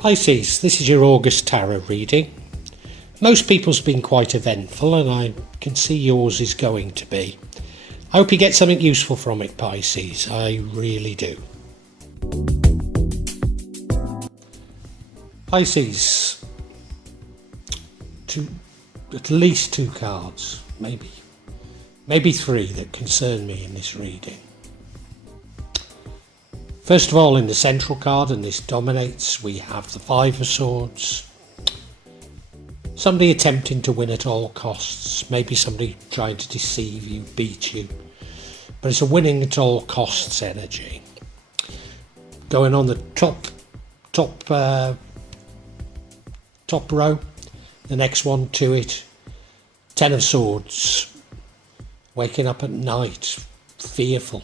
Pisces, this is your August tarot reading. Most people's been quite eventful, and I can see yours is going to be. I hope you get something useful from it, Pisces. I really do. Pisces, at least two cards, maybe three that concern me in this reading. First of all, in the central card, and this dominates, we have the Five of Swords. Somebody attempting to win at all costs, maybe somebody trying to deceive you, beat you, but it's a winning at all costs energy. Going on the top row, the next one to it, Ten of Swords, waking up at night, fearful,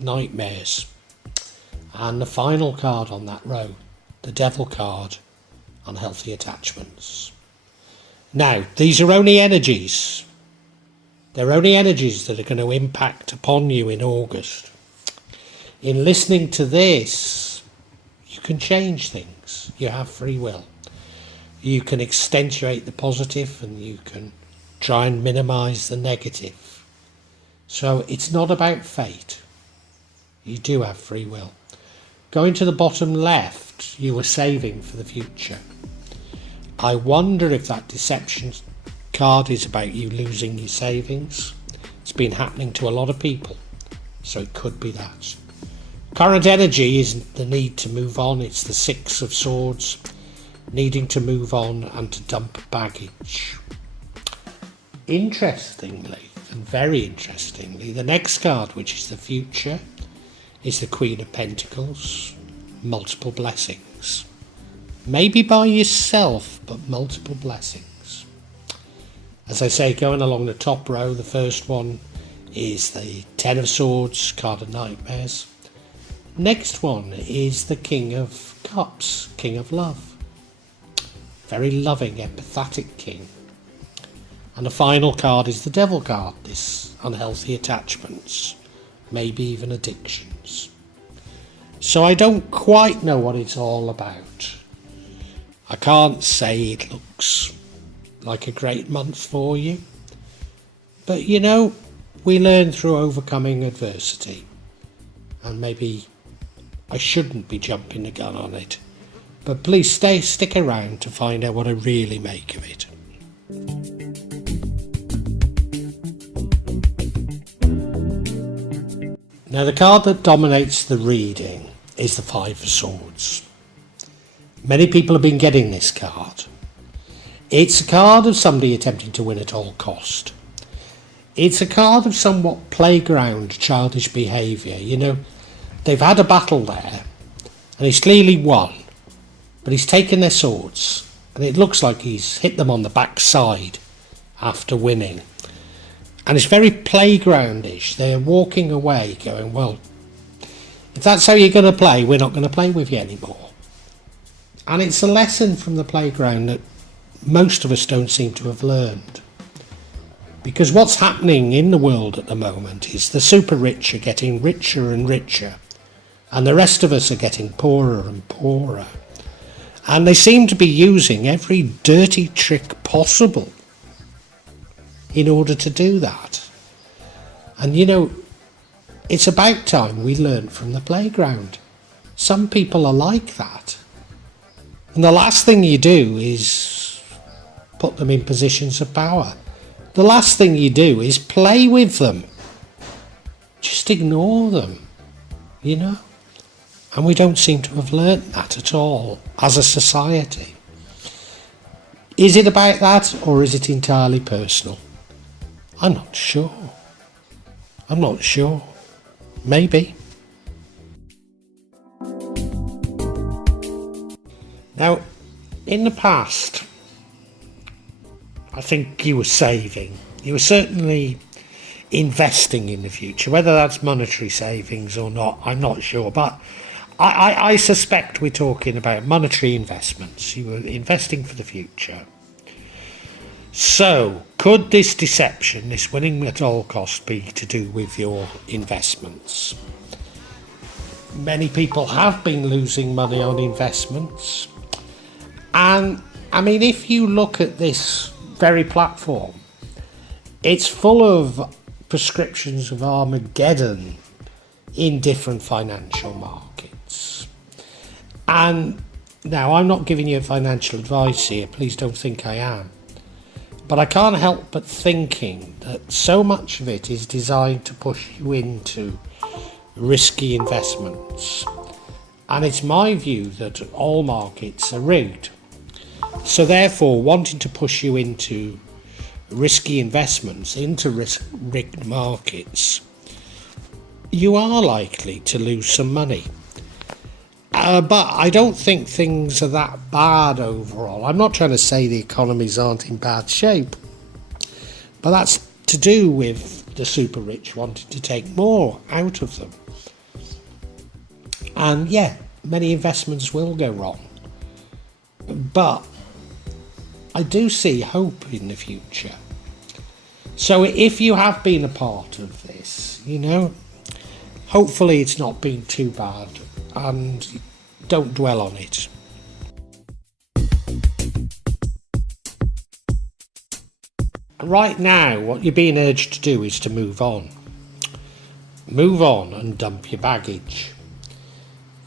nightmares. And the final card on that row, the Devil card, unhealthy attachments. Now, these are only energies. They're only energies that are going to impact upon you in August. In listening to this, you can change things. You have free will. You can accentuate the positive and you can try and minimise the negative. So it's not about fate. You do have free will. Going to the bottom left, you were saving for the future. I wonder if that deception card is about you losing your savings. It's been happening to a lot of people, so it could be that. Current energy isn't the need to move on, it's the Six of Swords, needing to move on and to dump baggage. Interestingly, and very interestingly, the next card, which is the future, is the Queen of Pentacles, multiple blessings. Maybe by yourself, but multiple blessings. As I say, going along the top row, the first one is the Ten of Swords, card of nightmares. Next one is the King of Cups, King of Love. Very loving, empathetic king. And the final card is the Devil card, this unhealthy attachments, maybe even addictions. So I don't quite know what it's all about. I can't say it looks like a great month for you. But you know, we learn through overcoming adversity. And maybe I shouldn't be jumping the gun on it. But please stick around to find out what I really make of it. Now, the card that dominates the reading is the Five of Swords. Many people have been getting this card. It's a card of somebody attempting to win at all cost. It's a card of somewhat playground childish behaviour. You know, they've had a battle there and he's clearly won, but he's taken their swords and it looks like he's hit them on the backside after winning. And it's very playgroundish. They're walking away going, well, if that's how you're going to play, we're not going to play with you anymore. And it's a lesson from the playground that most of us don't seem to have learned. Because what's happening in the world at the moment is the super rich are getting richer and richer, and the rest of us are getting poorer and poorer. And they seem to be using every dirty trick possible in order to do that. And you know, it's about time we learn from the playground. Some people are like that. And the last thing you do is put them in positions of power. The last thing you do is play with them. Just ignore them, you know. And we don't seem to have learnt that at all as a society. Is it about that, or is it entirely personal? I'm not sure. Maybe. Now, in the past, I think you were saving. You were certainly investing in the future. Whether that's monetary savings or not, I'm not sure. But I suspect we're talking about monetary investments. You were investing for the future. So, could this deception, this winning at all cost, be to do with your investments? Many people have been losing money on investments. And I mean, if you look at this very platform, it's full of prescriptions of Armageddon in different financial markets. And now, I'm not giving you financial advice here, please don't think I am. But I can't help but thinking that so much of it is designed to push you into risky investments. And it's my view that all markets are rigged. So therefore, wanting to push you into risky investments, into rigged markets, you are likely to lose some money. But I don't think things are that bad overall. I'm not trying to say the economies aren't in bad shape, but that's to do with the super rich wanting to take more out of them. And yeah, many investments will go wrong. But I do see hope in the future. So if you have been a part of this, hopefully it's not been too bad, and don't dwell on it. Right now, what you're being urged to do is to move on. Move on and dump your baggage.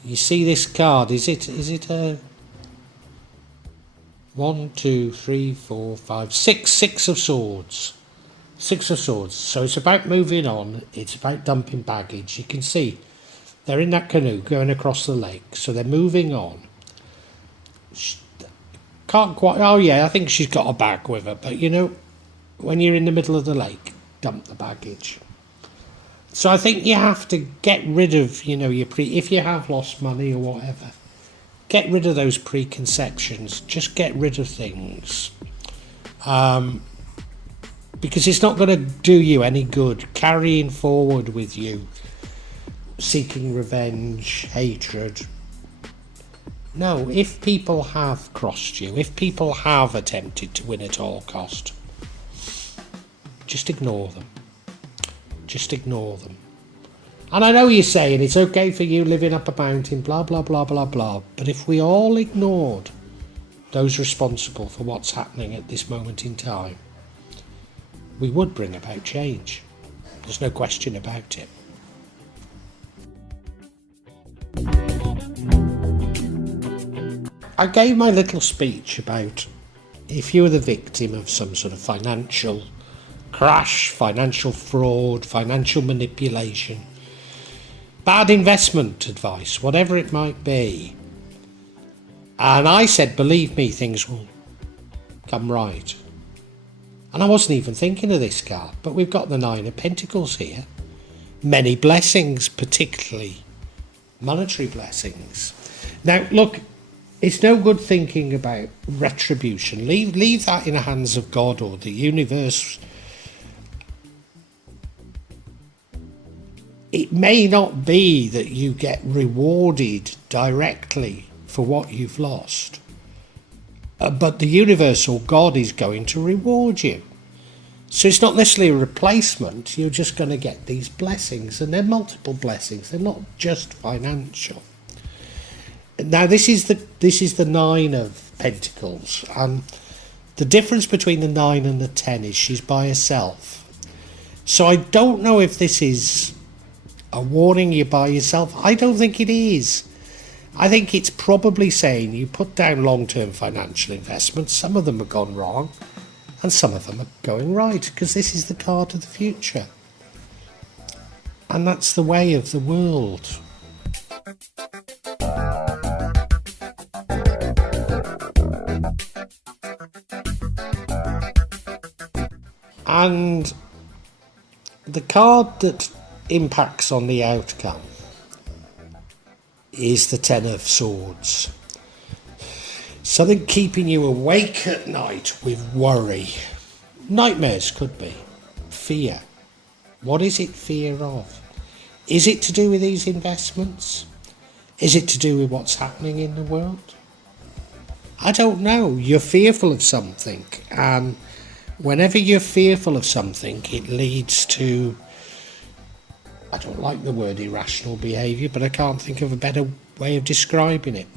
You see this card, is it a 1, 2, 3, 4, 5, 6, 6 of swords. 6 of swords. So it's about moving on, it's about dumping baggage. You can see they're in that canoe going across the lake, so they're moving on. Can't quite, oh yeah, I think she's got a bag with her, but when you're in the middle of the lake, dump the baggage. So I think you have to get rid of, if you have lost money or whatever, get rid of those preconceptions, just get rid of things. Because it's not going to do you any good carrying forward with you, seeking revenge, hatred. No, if people have crossed you, if people have attempted to win at all cost, just ignore them. Just ignore them. And I know you're saying it's okay for you living up a mountain, blah, blah, blah, blah, blah. But if we all ignored those responsible for what's happening at this moment in time, we would bring about change. There's no question about it. I gave my little speech about if you were the victim of some sort of financial crash, financial fraud, financial manipulation, bad investment advice, whatever it might be. And I said, believe me, things will come right. And I wasn't even thinking of this card, but we've got the 9 of Pentacles here. Many blessings, particularly monetary blessings. Now, look, it's no good thinking about retribution. Leave that in the hands of God or the universe. It may not be that you get rewarded directly for what you've lost, but the universe or God is going to reward you. So it's not necessarily a replacement, you're just going to get these blessings, and they're multiple blessings, they're not just financial. Now this is the 9 of Pentacles, and the difference between the 9 and the 10 is she's by herself. So I don't know if this is a warning you by yourself. I don't think it is. I think it's probably saying you put down long-term financial investments, some of them have gone wrong, and some of them are going right, because this is the card of the future. And that's the way of the world. And the card that impacts on the outcome is the 10 of Swords. Something keeping you awake at night with worry. Nightmares could be. Fear. What is it fear of? Is it to do with these investments? Is it to do with what's happening in the world? I don't know. You're fearful of something, and whenever you're fearful of something, it leads to, I don't like the word irrational behaviour, but I can't think of a better way of describing it.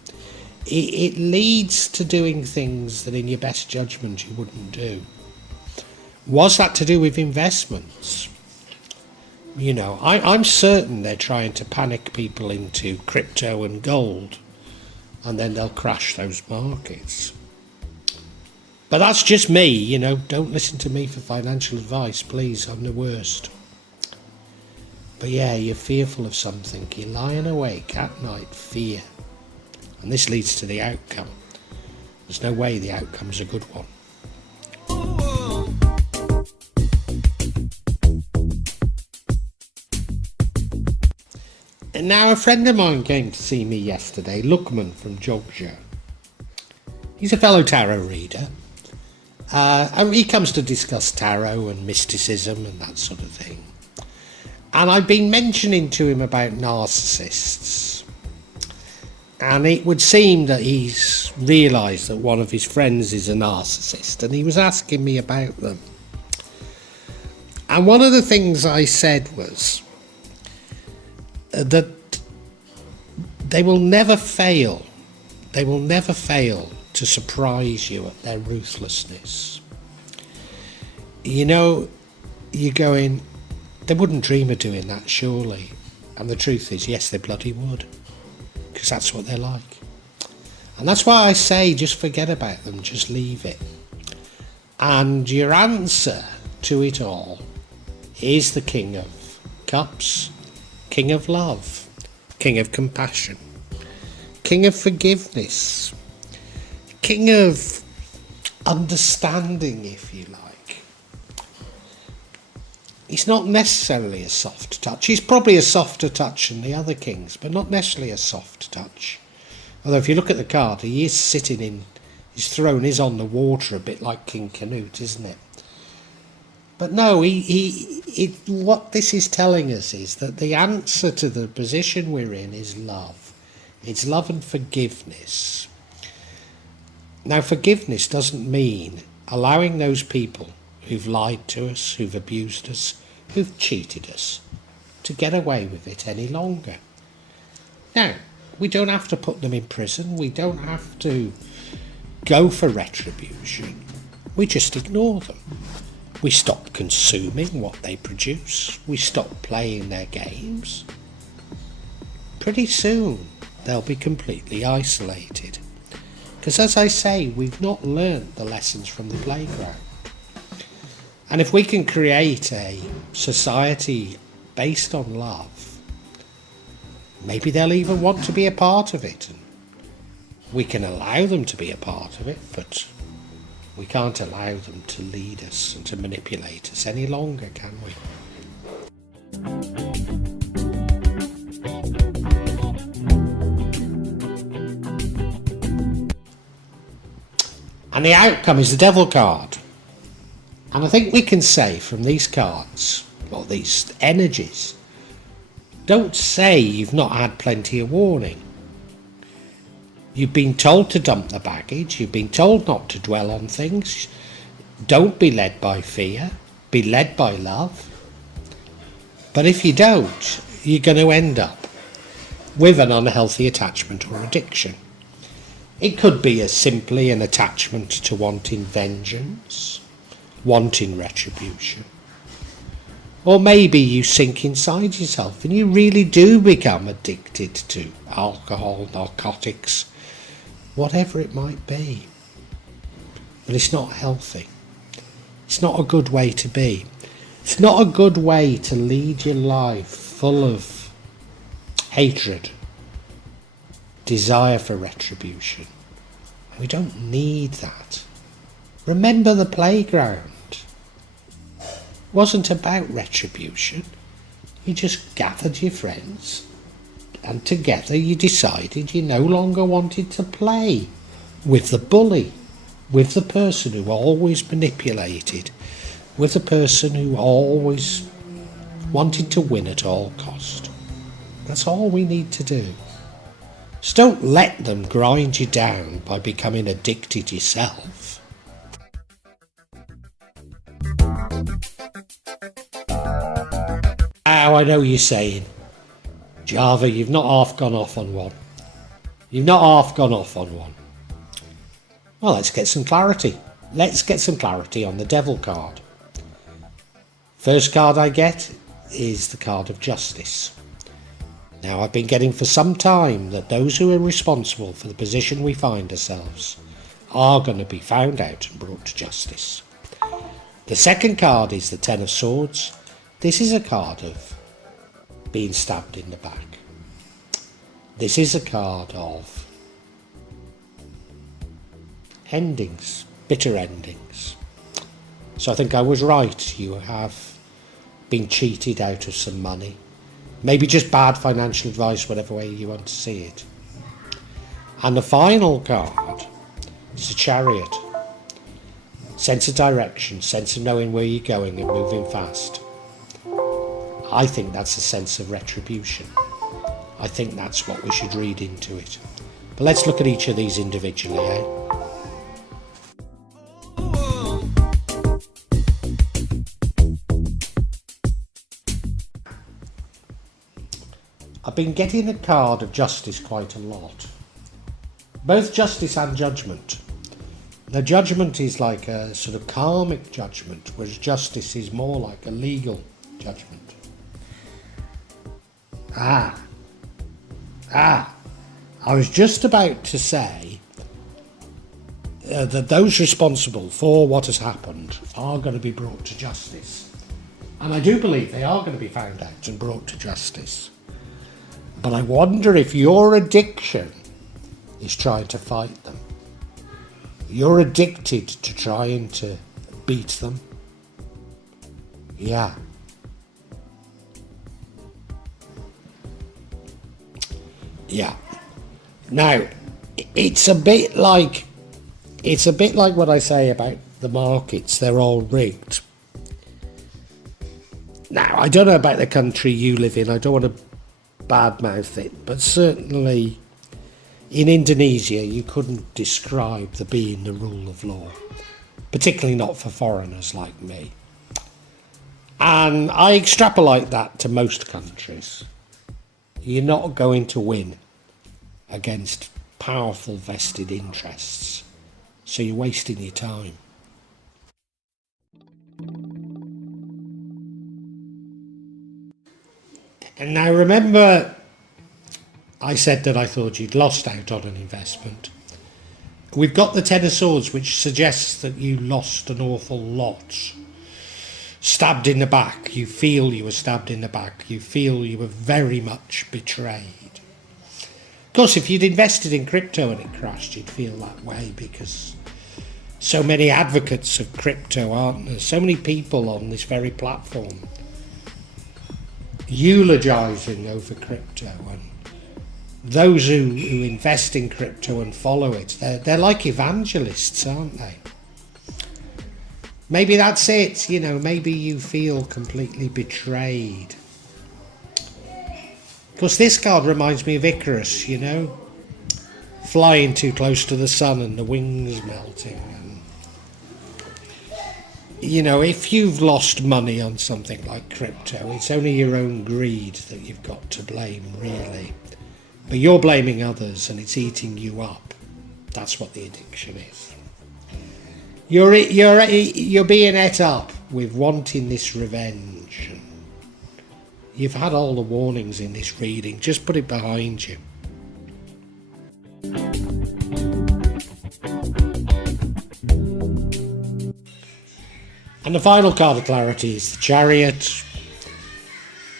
it leads to doing things that in your best judgment you wouldn't do. Was that to do with investments? I'm certain they're trying to panic people into crypto and gold, and then they'll crash those markets. But that's just me, don't listen to me for financial advice, please, I'm the worst. But yeah, you're fearful of something, you're lying awake at night, fear. And this leads to the outcome. There's no way the outcome's a good one. And now a friend of mine came to see me yesterday, Lukman from Jogja. He's a fellow tarot reader. He comes to discuss tarot and mysticism and that sort of thing. And I've been mentioning to him about narcissists. And it would seem that he's realised that one of his friends is a narcissist, and he was asking me about them. And one of the things I said was that they will never fail. They will never fail to surprise you at their ruthlessness. You're going, they wouldn't dream of doing that, surely. And the truth is, yes, they bloody would. Because that's what they're like. And that's why I say, just forget about them, just leave it. And your answer to it all is the King of Cups, King of Love, King of Compassion, King of Forgiveness, King of Understanding, if you like. He's not necessarily a soft touch. He's probably a softer touch than the other kings, but not necessarily a soft touch. Although if you look at the card, he is sitting in, his throne is on the water, a bit like King Canute, isn't it? But no, what this is telling us is that the answer to the position we're in is love. It's love and forgiveness. Now, forgiveness doesn't mean allowing those people who've lied to us, who've abused us, who've cheated us, to get away with it any longer. Now, we don't have to put them in prison. We don't have to go for retribution. We just ignore them. We stop consuming what they produce. We stop playing their games. Pretty soon, they'll be completely isolated. Because as I say, we've not learnt the lessons from the playground. And if we can create a society based on love, maybe they'll even want to be a part of it. And we can allow them to be a part of it, but we can't allow them to lead us and to manipulate us any longer, can we? And the outcome is the Devil card. And I think we can say from these cards, or these energies, don't say you've not had plenty of warning. You've been told to dump the baggage. You've been told not to dwell on things. Don't be led by fear. Be led by love. But if you don't, you're going to end up with an unhealthy attachment or addiction. It could be as simply an attachment to wanting vengeance, wanting retribution. Or maybe you sink inside yourself and you really do become addicted to alcohol, narcotics, whatever it might be. But it's not healthy. It's not a good way to be. It's not a good way to lead your life full of hatred, desire for retribution. We don't need that. Remember the playground. It wasn't about retribution. You just gathered your friends and together you decided you no longer wanted to play with the bully, with the person who always manipulated, with the person who always wanted to win at all cost. That's all we need to do. So don't let them grind you down by becoming addicted yourself. I know you're saying, Java, you've not half gone off on one. You've not half gone off on one. Well, let's get some clarity. Let's get some clarity on the Devil card. First card I get is the card of Justice. Now, I've been getting for some time that those who are responsible for the position we find ourselves are going to be found out and brought to justice. The second card is the Ten of Swords. This is a card of being stabbed in the back. This is a card of endings, bitter endings. So I think I was right. You have been cheated out of some money. Maybe just bad financial advice, whatever way you want to see it. And the final card is the Chariot. Sense of direction, sense of knowing where you're going and moving fast. I think that's a sense of retribution. I think that's what we should read into it. But let's look at each of these individually, eh? I've been getting the card of Justice quite a lot. Both Justice and Judgment. Now, Judgment is like a sort of karmic judgment, whereas Justice is more like a legal judgment. I was just about to say that those responsible for what has happened are going to be brought to justice. And I do believe they are going to be found out and brought to justice. But I wonder if your addiction is trying to fight them. You're addicted to trying to beat them. Yeah. Yeah. Now, it's a bit like what I say about the markets. They're all rigged. Now, I don't know about the country you live in. I don't want to badmouth it, but certainly in Indonesia, you couldn't describe there being the rule of law, particularly not for foreigners like me. And I extrapolate that to most countries. You're not going to win against powerful vested interests, so you're wasting your time. And now remember, I said that I thought you'd lost out on an investment. We've got the Ten of Swords, which suggests that you lost an awful lot. Stabbed in the back. You feel you were stabbed in the back. You feel you were very much betrayed. Of course, if you'd invested in crypto and it crashed, you'd feel that way because so many advocates of crypto, aren't there? So many people on this very platform eulogising over crypto, and those who invest in crypto and follow it, they're like evangelists, aren't they? Maybe that's it, you know, maybe you feel completely betrayed. Of course, this card reminds me of Icarus, you know, flying too close to the sun and the wings melting. And, you know, if you've lost money on something like crypto, it's only your own greed that you've got to blame, really. But you're blaming others and it's eating you up. That's what the addiction is. You're being ate up with wanting this revenge. You've had all the warnings in this reading. Just put it behind you. And the final card of clarity is the Chariot.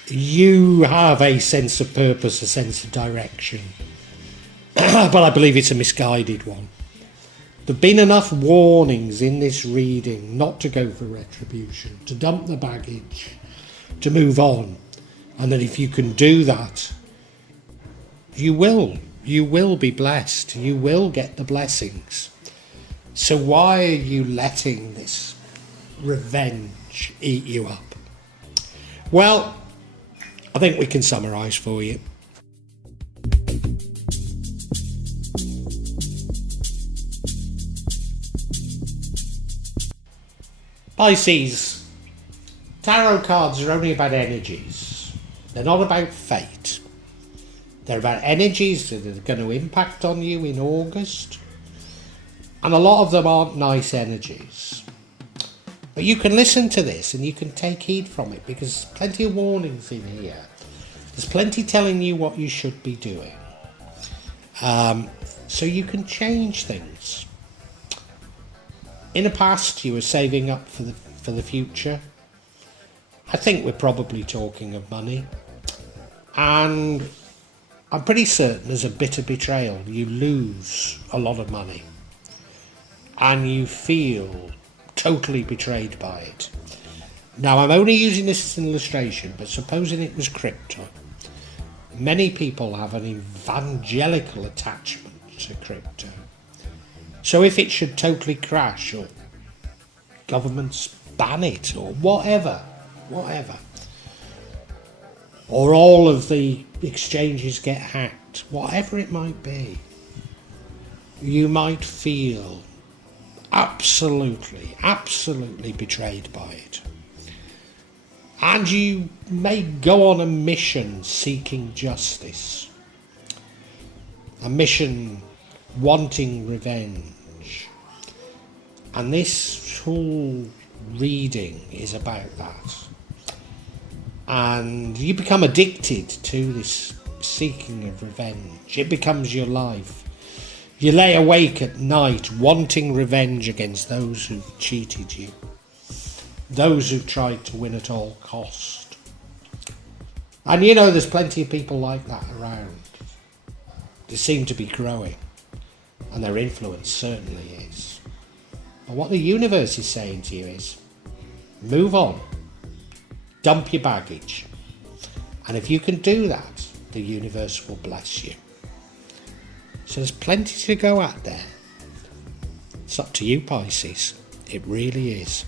You have a sense of purpose, a sense of direction. But I believe it's a misguided one. There have been enough warnings in this reading not to go for retribution, to dump the baggage, to move on. And that if you can do that, you will be blessed. You will get the blessings. So why are you letting this revenge eat you up? Well, I think we can summarise for you. Pisces, tarot cards are only about energies. They're not about fate. They're about energies that are going to impact on you in August. And a lot of them aren't nice energies. But you can listen to this and you can take heed from it, because there's plenty of warnings in here. There's plenty telling you what you should be doing. So you can change things. In the past, you were saving up for the future. I think we're probably talking of money. And I'm pretty certain there's a bitter betrayal. You lose a lot of money. And you feel totally betrayed by it. Now, I'm only using this as an illustration, but supposing it was crypto. Many people have an evangelical attachment to crypto. So if it should totally crash, or governments ban it, or whatever, or all of the exchanges get hacked, whatever it might be, you might feel absolutely betrayed by it. And you may go on a mission seeking justice, a mission wanting revenge. And this whole reading is about that. And you become addicted to this seeking of revenge. It becomes your life. You lay awake at night wanting revenge against those who've cheated you, those who've tried to win at all cost. And there's plenty of people like that around. They seem to be growing, and their influence certainly is. But what the universe is saying to you is, move on, dump your baggage. And if you can do that, the universe will bless you. So there's plenty to go at there. It's up to you, Pisces. It really is.